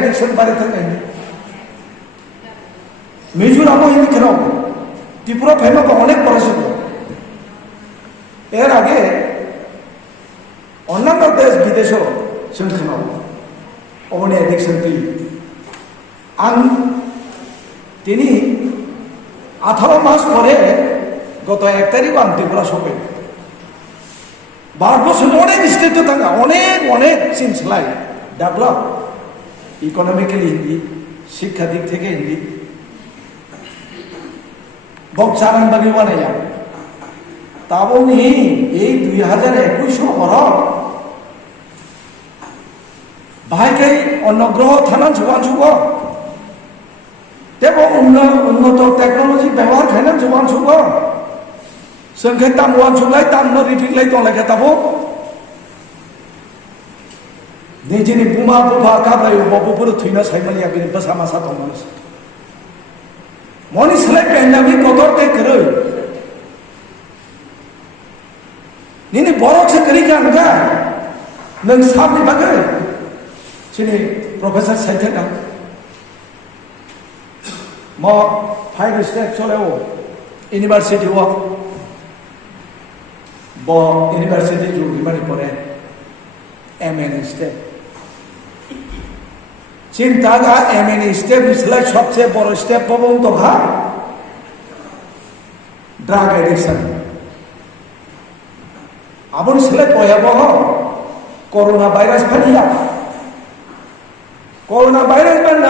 addiction বাড়ি থাকে মিজোরামও হিন্দি খেলাও ত্রিপুরা ফেমা অনেক পড়াশোনা এর আগে অন্যান্য দেশ বিদেশও जों खोनाव अबनि एडिक्शन फैयो आं दिनै 18 मास परे गत 1 तारिख आं त्रिपुरा सफै भारतबर्षनि अनेक स्टेटआव थाङा अनेक सिनसलाय डेभेलप इकोनॉमिकली हिंदी शिक्षा दिक থেকে हिंदी बक्सारान बागै बानाया ताबोनि এই 2021 বছর बाहायखाय अन्नग्रह थानान जवान जुग तेबो उन्नत टेक्नोलॉजी व्यवहार खायनान जवान जुग जोंखाय तामवान जुगलाय तामनो रिटिकलाय दंलाय ताबो निजिनि बुमा बुफा काबलाय बबुफोर थैना साइमालिया बिनि बसा मासा दंमोन मनि सलाय पेन्डामिक गदर ते करे निनि बरक से करी का नगा नों साबनि बागै सिनि प्रोफेसर साइथेना म 5 स्टेप चलेओ यूनिवर्सिटी व ब यूनिवर्सिटी जो बिमारी परे एमएन स्टेप चिंता का एमएन स्टेप इसलिए सबसे बड़ा स्टेप पबों तो हा ड्रग एडिक्शन अब इसलिए भयावह कोरोना वायरस फैलिया कोरोना वायरस में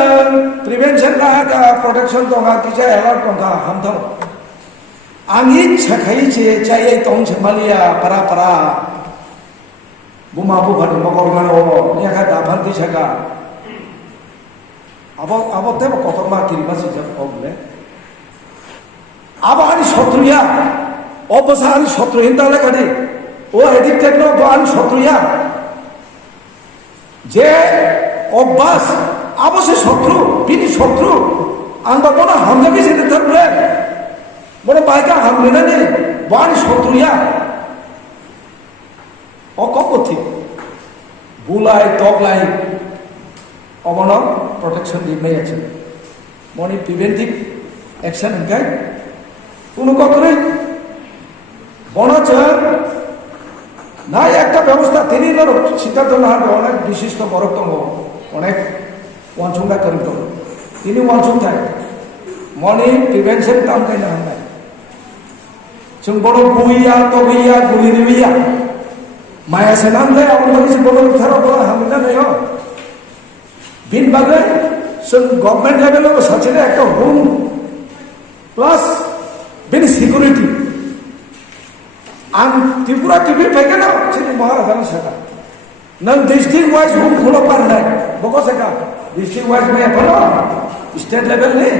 प्रिवेंशन का प्रोटेक्शन दोंगा किसी अलर्ट दोंगा हम तो आंगी छकाई चे चाहिए तो हम चमालिया परा बुमा बुफानी मकोरगान हो निया का दाफांती छका अब ते कोतरमा किरिबा सिजब ओबले अब आनी शत्रुया ओबसा आनी शत्रु हिंदाले कदी ओ एडिक्टेड नो तो आनी शत्रुया जे अब्बास अब से शत्रु बिनि शत्रु आंबा बना हमने भी से थरले बड़ा बाइका हमने ने बानी शत्रुया ओ कपथि बुलाय तगलाय अबन प्रोटेक्शन दिमे আছে मनि प्रिवेंटिव एक्शन হ্যাঁ কোনো কতরে বনচ না একটা ব্যবস্থা তিনি নর সিদ্ধান্ত না অনেক বিশিষ্ট বড়তম অনেক ওয়ানসুঙ্গা করিত তিনি ওয়ানসুং থাকে মনি প্রিভেনশন কাম কাইনা হামनाय जों बड़ बुइया तगैया गुलि रिया माया सेनांदे अब बागै बड़ थारा बड़ हामना नयो बिन बागै जों गभर्नमेंट लेभेलाव सासेने একটা होम प्लस बिन सिकिउरिटी आं त्रिपुरा टिभि फैगोन जोंनि महाराजानि साखा नों डिस्ट्रिक्ट वाइज होम खुलो पारनाय बको साखा डिस्ट्रिक्ट वाइज में फलो स्टेट लेवल ने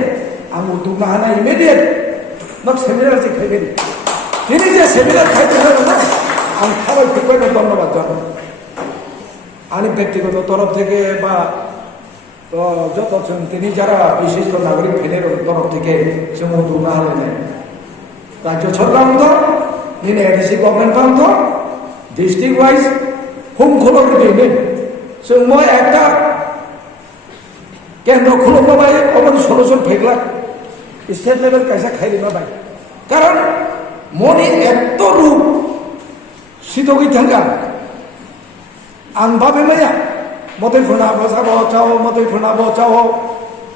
आं उदुंना हानाय इमिडिएट नों सेमिनार जे फैगोन दिनै जे सेमिनार फैगोन ना आं खाबाय फैबाय धन्यबाद जाबाय आंनि व्यक्तिगत तरफ থেকে বা যত তিনি যারা বিশিষ্ট নাগরিক ফেলের তরফ থেকে जों उदुंना हानाय राज्य सरकार तो निने एडिसी गवर्नमेंट तो डिस्ट्रिक्ट वाइज होम खुलो दिने जों म একটা केंद्र खुलो बाय अबनि सलुशन फैगला स्टेट लेवल कैसा खाइरिमा बाय कारण मनि एत्त रूप सिदगै थांगा आं बाबे माया मते फना बसाबो चाओ मते फना बो चाओ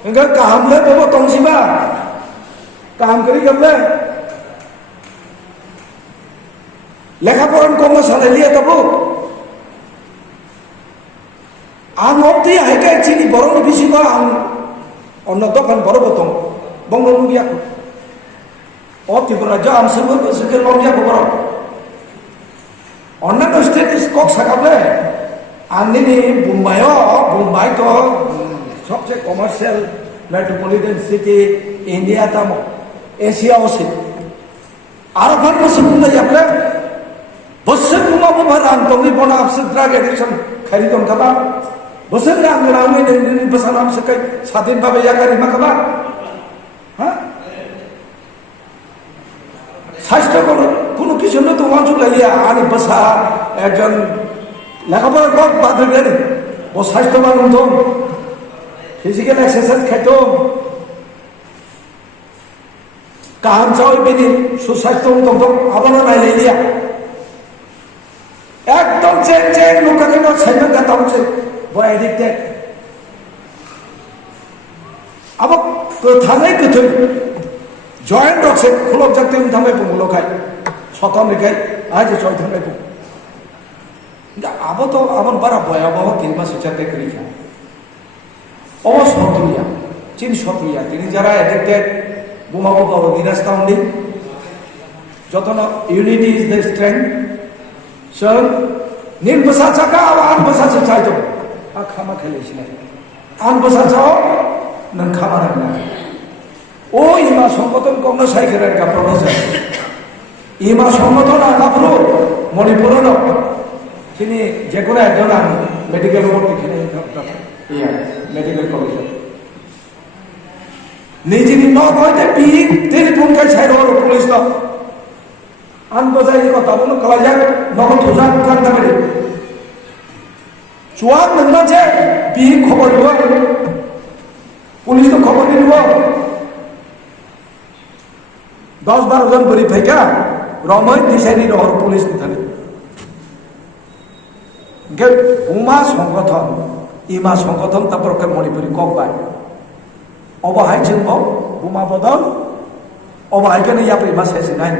इंगा कामले बबो तंसिबा काम करी गबले लेखापढ़न कम सालायलिया तबो आं अब्दि हायका चिनि बरनि बिसिङाव आं अन्न दखान बरबो दं बंगलुरुया अ त्रिपुरा जो आं सोंबो सोंखे लमया बर अन्नान्य स्टेटिस कक साकाबले आंनि मुंबाई तो सबसे कमर्शियल मेट्रोपॉलिटन सिटी इंडिया तामो एशिया से आरो फान बोसोर जाबले बोसोर बुमा बुमा रां दंनि बना आपसे ड्रग एडिक्शन खारि दं काबा बोसोर रां रांनि नोंनि बसानाम सकै सादिन बाबे यागारि माकाबा हा স্বাস্থ্য কোনো কিছু না তো ওয়ান চুলাইয়া আনি বসা একজন লেখাপড়া কত বাদ গেলে ও স্বাস্থ্যবান হতো Physical exercise খাইতো kaham chawi bini susasto tongto abono nailelia ekdom ceng luka kena saibang katam se boy addicted abo kothanai kothoi joint rock se khulok jakte thamai pungulo khai sotom rekai aaj joy thamai pung abo to amon bara boyaboh kinba sechate kরিখা অসতরিয়া চিন সতরিয়া তিনি যারা addicted বোমা বোমা বিরাস্তা উনি যত না unity is the strength সর নির্বসা চাকা আন বসা চাইতো খামা খেলেছিল আন বসা চাও নন খামা না ও ইমা সংগঠন কম সাইকেলের কাপড় আছে ইমা সংগঠন আগাপুরো মণিপুরন তিনি যে কোনো একজন মেডিকেল বোর্ড এখানে মেডিকেল কলেজ নিজেরই নয় পি টেলিফোন খাই ছাই রোড পুলিশ তো আনবজাই কথা বলো কলেজ নগদ থুজা কান্দা মেরে চুয়াক নন্দা যে পি খবর দিব পুলিশ তো খবর দিব 10-12 জন বলি ফাইকা রময় দিশাইনি রহর পুলিশ থাকে গে বোমা সংগঠন ইমা সংগঠন তারপর মণিপুরি ককবাই অবহাই চিনব বোমা বদল অবহাইকে ইয়াপে ইমা শেষ নাই